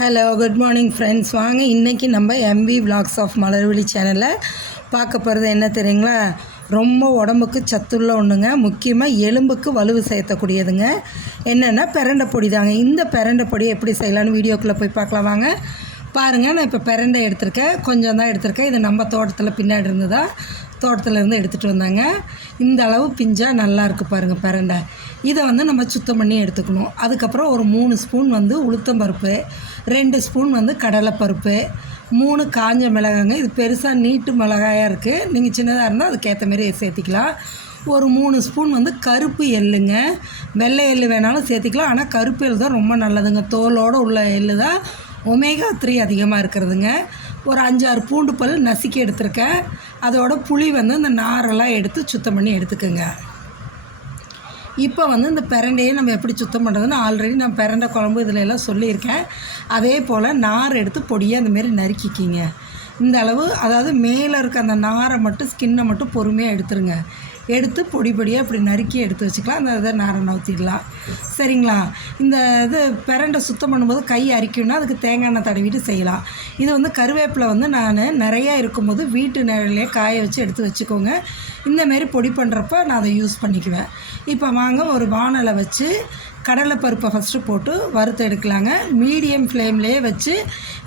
Hello good morning friends. வாங்க இன்றைக்கி நம்ம எம்வி விலாக்ஸ் ஆஃப் மலர்விழி சேனலில் பார்க்க போகிறது என்ன தெரியுங்களா? ரொம்ப உடம்புக்கு சத்துள்ள ஒன்றுங்க. முக்கியமாக எலும்புக்கு வலுவு சேர்த்தக்கூடியதுங்க. என்னென்னா பிரண்டை பொடி தாங்க. இந்த பிரண்டை பொடி எப்படி செய்யலான்னு வீடியோக்குள்ளே போய் பார்க்கலாம் வாங்க. பாருங்கள், நான் இப்போ பிரண்டை எடுத்திருக்கேன். கொஞ்சம் தான் எடுத்திருக்கேன். இது நம்ம தோட்டத்தில் பின்னாடி இருந்து தான் தோட்டத்துலேருந்து எடுத்துகிட்டு வந்தாங்க. இந்த அளவு பிஞ்சாக நல்லாயிருக்கு பாருங்கள் பிரண்டை. இதை நம்ம சுத்தம் பண்ணி எடுத்துக்கணும். அதுக்கப்புறம் ஒரு 3 ஸ்பூன் உளுத்தம்பருப்பு, 2 ஸ்பூன் கடலைப்பருப்பு, 3 காஞ்ச மிளகாங்க. இது பெருசாக நீட்டு மிளகாயாக இருக்குது. நீங்கள் சின்னதாக இருந்தால் அதுக்கேற்ற மாரி சேர்த்திக்கலாம். ஒரு 3 ஸ்பூன் கருப்பு எள்ளுங்க. வெள்ளை எள்ளு வேணாலும் சேர்த்திக்கலாம். ஆனால் கருப்பு எள்ளு தான் ரொம்ப நல்லதுங்க. தோலோடு உள்ள எள்ளு தான் ஒமேகா 3 அதிகமாக இருக்கிறதுங்க. ஒரு 5-6 பூண்டு பல் நசுக்கி எடுத்துருக்கேன். அதோட புளி இந்த நாரெல்லாம் எடுத்து சுத்தம் பண்ணி எடுத்துக்கோங்க. இப்போ இந்த பிரண்டையை நம்ம எப்படி சுத்தம் பண்ணுறதுன்னு ஆல்ரெடி நான் பிரண்டை குழம்பு இதில் எல்லாம் சொல்லியிருக்கேன். அதே போல் நார் எடுத்து பொடியை அந்தமாரி நறுக்கிக்கிங்க. இந்த அளவு, அதாவது மேலே இருக்க அந்த நாரை மட்டும் ஸ்கின்னை மட்டும் பொறுமையாக எடுத்துருங்க. எடுத்து பொடி பொடியாக இப்படி நறுக்கி எடுத்து வச்சுக்கலாம். அந்த இதை நாரை நவுத்திடலாம். சரிங்களா? இந்த இது பிரண்டை சுத்தம் பண்ணும்போது கை அரிக்கணும்னா அதுக்கு தேங்காய் எண்ணெய் தடவிட்டு செய்யலாம். இது கருவேப்பிலை நான் நிறையா இருக்கும்போது வீட்டு நிழலே காய வச்சு எடுத்து வச்சுக்கோங்க. இந்தமாரி பொடி பண்ணுறப்ப நான் அதை யூஸ் பண்ணிக்குவேன். இப்போ வாங்க, ஒரு வானலை வச்சு கடலைப்பருப்பை ஃபஸ்ட்டு போட்டு வறுத்து எடுக்கலாங்க. மீடியம் ஃப்ளேம்லேயே வச்சு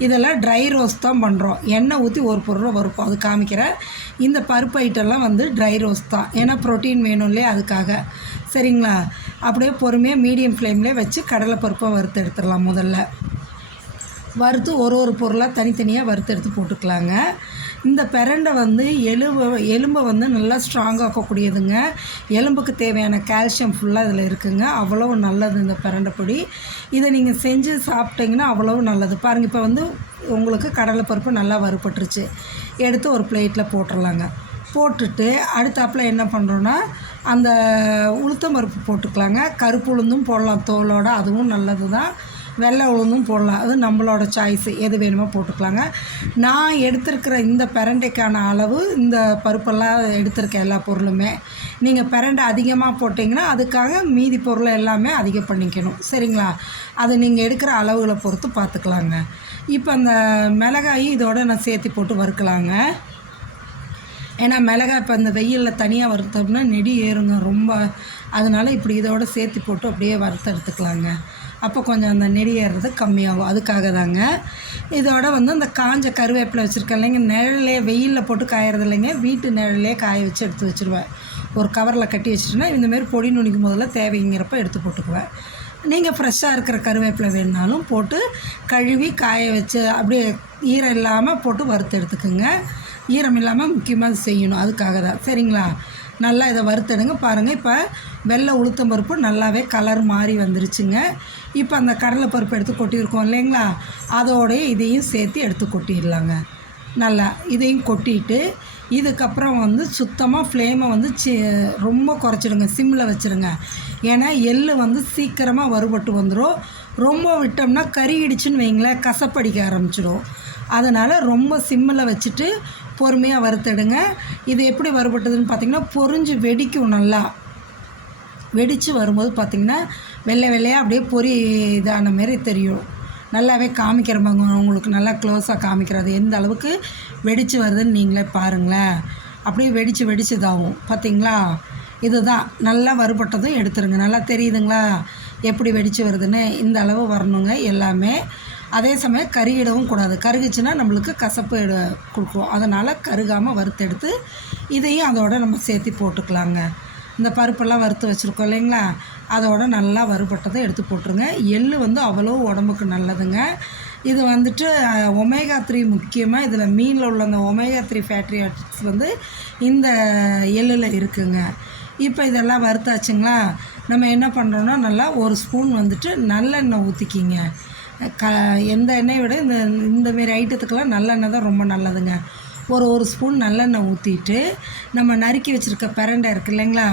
இதெல்லாம் ட்ரை ரோஸ்ட் தான் பண்ணுறோம். எண்ணெய் ஊற்றி ஒரு பொருளை வறுப்போம், அது காமிக்கிறேன். இந்த பருப்பு ஐட்டம்லாம் ட்ரை ரோஸ்ட் தான். ஏன்னா ப்ரோட்டீன் வேணும் இல்லையா, அதுக்காக. சரிங்களா? அப்படியே பொறுமையாக மீடியம் ஃப்ளேம்லேயே வச்சு கடலைப்பருப்பை வறுத்து எடுத்துடலாம். முதல்ல வறுத்து ஒரு பொருளாக தனித்தனியாக வறுத்து எடுத்து போட்டுக்கலாங்க. இந்த பிரண்டை எலும்பை நல்லா ஸ்ட்ராங்காக்கக்கூடியதுங்க. எலும்புக்கு தேவையான கால்சியம் ஃபுல்லாக இதில் இருக்குதுங்க. அவ்வளோ நல்லது இந்த பிரண்டை பொடி. இதை நீங்கள் செஞ்சு சாப்பிட்டீங்கன்னா அவ்வளோ நல்லது. பாருங்கள், இப்போ உங்களுக்கு கடலைப்பருப்பு நல்லா வறுபட்டுருச்சு. எடுத்து ஒரு பிளேட்டில் போட்டுடலாங்க. போட்டுட்டு அடுத்தாப்பில் என்ன பண்ணுறோன்னா, அந்த உளுத்தம்பருப்பு போட்டுக்கலாங்க. கருப்பு உளுந்தும் போடலாம் தோலோடு, அதுவும் நல்லது தான். வெள்ளை உளுந்தும் போடலாம், அது நம்மளோட சாய்ஸு, எது வேணுமோ போட்டுக்கலாங்க. நான் எடுத்துருக்கிற இந்த பிரண்டைக்கான அளவு இந்த பருப்பெல்லாம் எடுத்திருக்கேன், எல்லா பொருளுமே. நீங்கள் பிரண்டை அதிகமாக போட்டிங்கன்னா அதுக்காக மீதி பொருளை எல்லாமே அதிகம் பண்ணிக்கணும். சரிங்களா? அது நீங்கள் எடுக்கிற அளவுகளை பொறுத்து பார்த்துக்கலாங்க. இப்போ அந்த மிளகாய் இதோட நான் சேர்த்து போட்டு வறுக்கலாங்க. ஏன்னா மிளகாய் இப்போ அந்த வெயிலில் தனியாக வறுத்தோம்னா நெடி ஏறுங்க ரொம்ப. அதனால் இப்படி இதோட சேர்த்து போட்டு அப்படியே வறுத்து எடுத்துக்கலாங்க. அப்போ கொஞ்சம் அந்த நெடி ஏறுறது கம்மியாகும். அதுக்காக தாங்க. இதோட அந்த காஞ்ச கருவேப்பிலை வச்சுருக்கேன் இல்லைங்க, நிழலே வெயிலில் போட்டு காயறது இல்லைங்க, வீட்டு நிழலே காய வச்சு எடுத்து வச்சுருவேன். ஒரு கவரில் கட்டி வச்சுட்டுனா இந்தமாரி பொடி நுணிக்கும் போதெல்லாம் தேவைங்கிறப்ப எடுத்து போட்டுக்குவேன். நீங்கள் ஃப்ரெஷ்ஷாக இருக்கிற கருவேப்பிலை வேணுனாலும் போட்டு கழுவி காய வச்சு அப்படியே ஈரம் இல்லாமல் போட்டு வறுத்து எடுத்துக்குங்க. ஈரம் இல்லாமல் முக்கியமாக செய்யணும், அதுக்காக தான். சரிங்களா? நல்லா இதை வறுத்தெடுங்க. பாருங்கள், இப்போ வெள்ளை உளுத்தம்பருப்பு நல்லாவே கலர் மாறி வந்துருச்சுங்க. இப்போ அந்த கடலைப்பருப்பு எடுத்து கொட்டியிருக்கோம் இல்லைங்களா, அதோடைய இதையும் சேர்த்து எடுத்து கொட்டிடலாங்க. நல்லா இதையும் கொட்டிட்டு இதுக்கப்புறம் சுத்தமாக ஃப்ளேமை ரொம்ப குறைச்சிடுங்க, சிம்மில் வச்சுருங்க. ஏன்னா எள்ளு சீக்கிரமாக வறுபட்டு வந்துடும். ரொம்ப விட்டோம்னா கறிகிடுச்சுன்னு வைங்களேன், கசப்படிக்க ஆரம்பிச்சிடும். அதனால் ரொம்ப சிம்மில் வச்சுட்டு பொறுமையாக வறுத்தெடுங்க. இது எப்படி வறுபட்டதுன்னு பார்த்திங்கன்னா, பொரிஞ்சு வெடிக்கும். நல்லா வெடித்து வரும்போது பார்த்திங்கன்னா வெள்ளை வெள்ளையாக அப்படியே பொரி இதான மாரி தெரியும். நல்லாவே காமிக்கிறப்பாங்க, உங்களுக்கு நல்லா க்ளோஸாக காமிக்கிறது எந்த அளவுக்கு வெடித்து வருதுன்னு நீங்களே பாருங்களேன். அப்படியே வெடித்து இதாகும் பார்த்திங்களா. இதுதான் நல்லா வறுபட்டதும் எடுத்துருங்க. நல்லா தெரியுதுங்களா எப்படி வெடித்து வருதுன்னு? இந்த அளவு வரணுங்க எல்லாமே. அதே சமயம் கருகிடவும் கூடாது. கருகுச்சுன்னா நம்மளுக்கு கசப்பு கொடுக்கும். அதனால் கருகாமல் வறுத்தெடுத்து இதையும் அதோட நம்ம சேர்த்து போட்டுக்கலாங்க. இந்த பருப்பெல்லாம் வறுத்து வச்சுருக்கோம் இல்லைங்களா, அதோட நல்லா வறுபட்டதை எடுத்து போட்டுருங்க. எள்ளு அவ்வளோ உடம்புக்கு நல்லதுங்க. இது ஒமேகா 3 முக்கியமாக இதில் மீனில் உள்ள அந்த ஒமேகா 3 ஃபேட்ரி ஆசிட்ஸ் இந்த எள்ளில் இருக்குங்க. இப்போ இதெல்லாம் வறுத்தாச்சுங்களா, நம்ம என்ன பண்ணுறோன்னா நல்லா ஒரு ஸ்பூன் நல்லெண்ணெய் ஊற்றிக்கிங்க. எந்த எண்ணெயை விட இந்தமாரி ஐட்டத்துக்கெல்லாம் நல்லெண்ணெய் தான் ரொம்ப நல்லதுங்க. ஒரு ஸ்பூன் நல்லெண்ணெய் ஊற்றிட்டு நம்ம நறுக்கி வச்சுருக்க பிரண்டை இருக்குது இல்லைங்களா,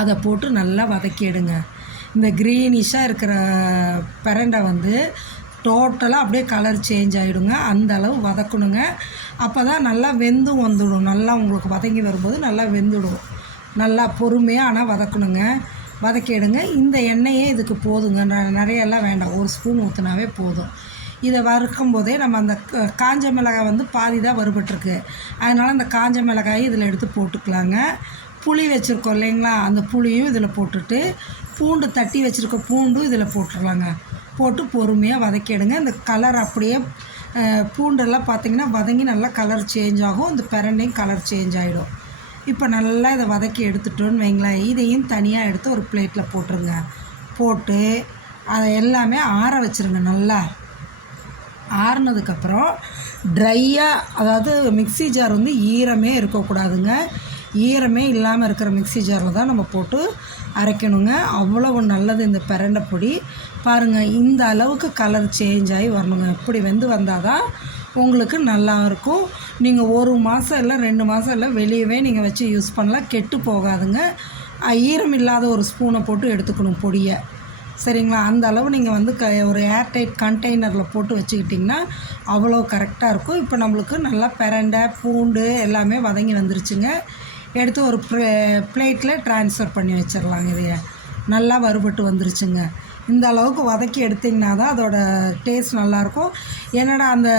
அதை போட்டு நல்லா வதக்கி எடுங்க. இந்த க்ரீனிஷாக இருக்கிற பிரண்டை டோட்டலாக அப்படியே கலர் சேஞ்ச் ஆகிடுங்க. அந்த அளவு வதக்கணுங்க. அப்போ தான் நல்லா வெந்தும் வந்துடும். நல்லா உங்களுக்கு வதங்கி வரும்போது நல்லா வெந்துடும். நல்லா பொறுமையாக ஆனால் வதக்கணுங்க. வதக்கிடுங்க. இந்த எண்ணெயே இதுக்கு போதுங்க. நிறையெல்லாம் வேண்டாம், ஒரு ஸ்பூன் ஊற்றினாவே போதும். இதை வறுக்கும் போதே நம்ம அந்த காஞ்ச மிளகாய் வந்து பாதி தான் வறுபட்டுருக்கு, அதனால் அந்த காஞ்ச மிளகாயை இதில் எடுத்து போட்டுக்கலாங்க. புளி வச்சுருக்கோம் இல்லைங்களா, அந்த புளியும் இதில் போட்டுட்டு பூண்டு தட்டி வச்சுருக்க பூண்டும் இதில் போட்டுடலாங்க. போட்டு பொறுமையாக வதக்கிடுங்க. இந்த கலர் அப்படியே பூண்டெல்லாம் பார்த்திங்கன்னா வதங்கி நல்லா கலர் சேஞ்ச் ஆகும், இந்த பிரண்டையும் கலர் சேஞ்ச் ஆகிடும். இப்போ நல்லா இதை வதக்கி எடுத்துட்டோன்னு வைங்களேன், இதையும் தனியாக எடுத்து ஒரு பிளேட்டில் போட்டுருங்க. போட்டு அதை எல்லாமே ஆற வச்சுருங்க. நல்லா ஆறுனதுக்கப்புறம் ட்ரையாக, அதாவது மிக்ஸி ஜார் வந்து ஈரமே இருக்கக்கூடாதுங்க. ஈரமே இல்லாமல் இருக்கிற மிக்ஸி ஜாரில் தான் நம்ம போட்டு அரைக்கணுங்க. அவ்வளவு நல்லது இந்த பிரண்டை பொடி. பாருங்கள், இந்த அளவுக்கு கலர் சேஞ்ச் ஆகி வரணுங்க. இப்படி வெந்து வந்தால் தான் உங்களுக்கு நல்லாயிருக்கும். நீங்கள் 1 மாதம் இல்லை 2 மாதம் இல்லை வெளியவே நீங்கள் வச்சு யூஸ் பண்ணலாம், கெட்டு போகாதுங்க. ஈரம் இல்லாத ஒரு ஸ்பூனை போட்டு எடுத்துக்கணும் பொடியை, சரிங்களா? அந்த அளவு நீங்கள் வந்து ஒரு ஏர்டைட் கண்டெய்னரில் போட்டு வச்சுக்கிட்டிங்கன்னா அவ்வளோ கரெக்டாக இருக்கும். இப்போ நம்மளுக்கு நல்லா பிரண்டை பூண்டு எல்லாமே வதங்கி வந்துருச்சுங்க. எடுத்து ஒரு பிளேட்டில் ட்ரான்ஸ்ஃபர் பண்ணி வச்சிடலாங்க. இதைய நல்லா வறுபட்டு வந்துருச்சுங்க. இந்த அளவுக்கு வதக்கி எடுத்திங்கன்னா தான் அதோட டேஸ்ட் நல்லாயிருக்கும். என்னடா அந்த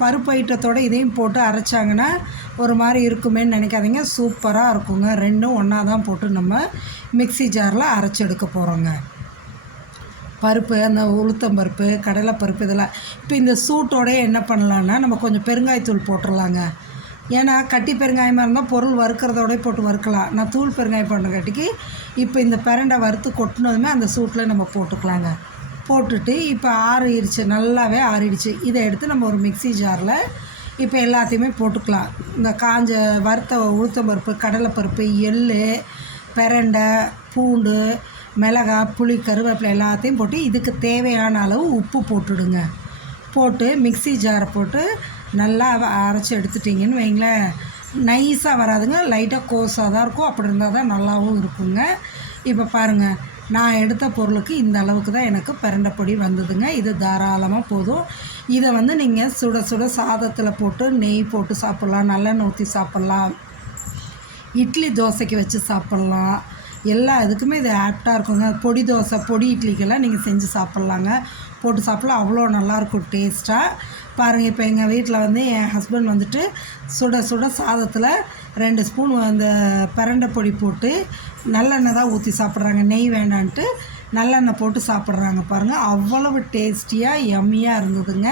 பருப்பு ஐட்டத்தோடு இதையும் போட்டு அரைச்சாங்கன்னா ஒரு மாதிரி இருக்குமேன்னு நினைக்காதீங்க, சூப்பராக இருக்குங்க. ரெண்டும் ஒன்றா தான் போட்டு நம்ம மிக்ஸி ஜாரில் அரைச்சி எடுக்க போகிறோங்க. பருப்பு, அந்த உளுத்தம்பருப்பு, கடலைப்பருப்பு இதெல்லாம் இப்போ இந்த சூட்டோடய என்ன பண்ணலான்னா நம்ம கொஞ்சம் பெருங்காயத்தூள் போட்டுடலாங்க. ஏன்னா கட்டி பெருங்காயமாக இருந்தால் பொருள் வறுக்கிறதோடய போட்டு வறுக்கலாம். நான் தூள் பெருங்காயம் பண்ணுறக்காட்டிக்கு இப்போ இந்த பிரண்டை வறுத்து கொட்டினதுமே அந்த சூட்டில் நம்ம போட்டுக்கலாங்க. போட்டுட்டு இப்போ ஆறிடுச்சு, நல்லாவே ஆறிடுச்சு. இதை எடுத்து நம்ம ஒரு மிக்ஸி ஜாரில் இப்போ எல்லாத்தையுமே போட்டுக்கலாம். இந்த காஞ்ச வறுத்த உளுத்தம்பருப்பு, கடலைப்பருப்பு, எள், பிரண்டை, பூண்டு, மிளகாய், புளி, கருவேப்பிலை எல்லாத்தையும் போட்டு இதுக்கு தேவையான அளவு உப்பு போட்டுடுங்க. போட்டு மிக்ஸி ஜாரை போட்டு நல்லா அரைச்சி எடுத்துட்டிங்கன்னு வைங்களேன், நைஸாக வராதுங்க, லைட்டாக கோஸாக தான் இருக்கும். அப்படி இருந்தால் தான் நல்லாவும் இருக்குங்க. இப்போ பாருங்கள், நான் எடுத்த பொருளுக்கு இந்த அளவுக்கு தான் எனக்கு பிரண்டை பொடி வந்ததுங்க. இது தாராளமாக போதும். இதை வந்து நீங்கள் சுட சுட சாதத்தில் போட்டு நெய் போட்டு சாப்பிட்லாம், நல்லெண்ணெய் ஊற்றி சாப்பிட்லாம், இட்லி தோசைக்கு வச்சு சாப்பிட்லாம், எல்லா இதுக்குமே இது ஆப்டாக இருக்குங்க. பொடி தோசை, பொடி இட்லிக்கெல்லாம் நீங்கள் செஞ்சு சாப்பிட்லாங்க, போட்டு சாப்பிட்லாம். அவ்வளோ நல்லாயிருக்கும் டேஸ்ட்டாக. பாருங்கள், இப்போ எங்கள் வீட்டில் வந்து என் ஹஸ்பண்ட் வந்துட்டு சுட சுட சாதத்தில் 2 ஸ்பூன் அந்த பிரண்டை பொடி போட்டு நல்லெண்ணெய் தான் ஊற்றி சாப்பிட்றாங்க, நெய் வேண்டான்ட்டு நல்லெண்ணெய் போட்டு சாப்பிட்றாங்க. பாருங்கள், அவ்வளவு டேஸ்டியாக யம்மியாக இருந்ததுங்க.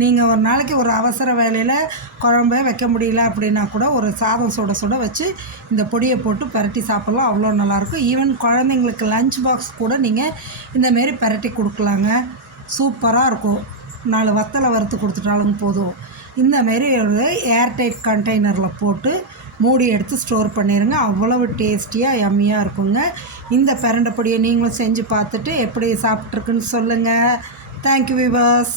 நீங்கள் ஒரு நாளைக்கு ஒரு அவசர வேலையில் குழம்பே வைக்க முடியல அப்படின்னா கூட ஒரு சாதம் சுட சுட வச்சு இந்த பொடியை போட்டு பரட்டி சாப்பிட்லாம், அவ்வளோ நல்லாயிருக்கும். ஈவன் குழந்தைங்களுக்கு லஞ்ச் பாக்ஸ் கூட நீங்கள் இந்தமாரி பரட்டி கொடுக்கலாங்க, சூப்பராக இருக்கும். 4 வத்தலை வறுத்து கொடுத்துட்டாலும் போதும். இந்தமாரி ஒரு ஏர்டைட் கண்டெய்னரில் போட்டு மூடி எடுத்து ஸ்டோர் பண்ணிடுங்க. அவ்வளவு டேஸ்டியாக யம்மியாக இருக்குங்க. இந்த பிரண்டை பொடியை நீங்களும் செஞ்சு பார்த்துட்டு எப்படி சாப்பிட்ருக்குன்னு சொல்லுங்கள். Thank you viewers.